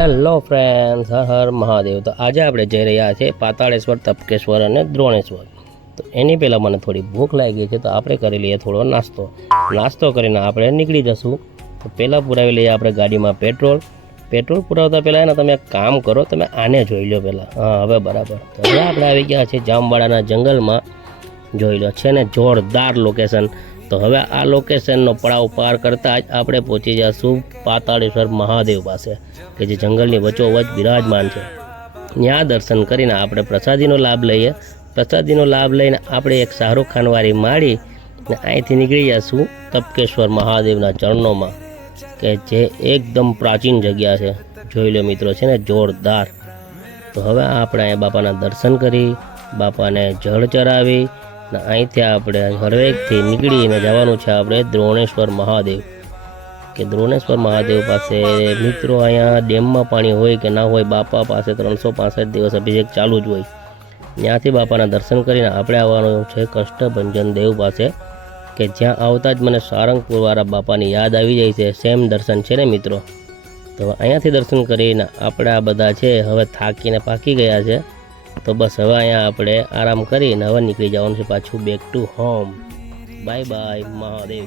Hello friends, Har Har Mahadev. તો આજે આપણે જઈ રહ્યા છીએ પાતાળેશ્વર, તપકેશ્વર અને દ્રોણેશ્વર. તો એની પહેલાં મને થોડી ભૂખ લાગી છે, તો આપણે કરી લઈએ થોડો નાસ્તો કરીને આપણે નીકળી જશું. તો પહેલાં પુરાવી લઈએ આપણે ગાડીમાં પેટ્રોલ પુરાવતા પહેલાં ને તમે એક કામ કરો, તમે આને જોઈ લો પહેલાં. હા, હવે બરાબર. તો હવે આપણે આવી ગયા છીએ જામવાડાના જંગલમાં. જોઈ લો, છે ને જોરદાર લોકેશન. તો હવે આ લોકેશનનો પડાવ પાર કરતાં જ આપણે પહોંચી જઈશું પાતાળેશ્વર મહાદેવ પાસે, કે જે જંગલની વચ્ચોવચ બિરાજમાન છે. ત્યાં દર્શન કરીને આપણે પ્રસાદીનો લાભ લઈને આપણે એક શાહરૂખ ખાનવાળી માળી ને અહીંથી નીકળી જઈશું તપકેશ્વર મહાદેવના ચરણોમાં, કે જે એકદમ પ્રાચીન જગ્યા છે. જોઈ લો મિત્રો, છે ને જોરદાર. તો હવે આપણે અહીંયા બાપાના દર્શન કરી, બાપાને જળ ચડાવી ને અહીંથી આપણે હરવેગથી નીકળીને જવાનું છે આપણે દ્રોણેશ્વર મહાદેવ. કે દ્રોણેશ્વર મહાદેવ પાસે મિત્રો અહીંયા ડેમમાં પાણી હોય કે ના હોય, બાપા પાસે 365 દિવસ અભિષેક ચાલુ જ હોય. ત્યાંથી બાપાના દર્શન કરીને આપણે આવવાનું છે કષ્ટભંજન દેવ પાસે, કે જ્યાં આવતા જ મને સારંગપુરવાળા બાપાની યાદ આવી જાય છે. સેમ દર્શન છે ને મિત્રો. તો અહીંયાથી દર્શન કરીને આપણે આ બધા છે હવે થાકીને પાકી ગયા છે. તો બસ હવે અહીંયા આપણે આરામ કરીને હવે નીકળી જવાનું છે પાછું back to home. Bye bye Mahadev.